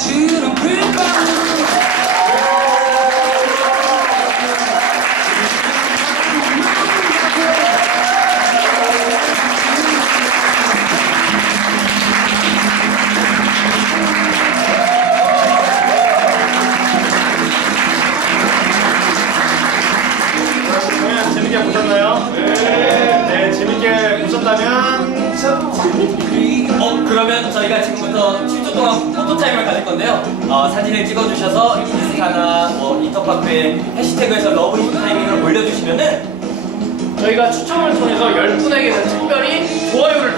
주는 불법 공연 재밌게 보셨나요? 네. 어, 그러면 저희가 지금부터 7초 동안 포토 타임을 가질 건데요. 어, 사진을 찍어주셔서 인스타나 뭐 인터파크에 해시태그에서 러브 인타이밍을 올려주시면은 저희가 추첨을 통해서 10분에게는 특별히 좋아요를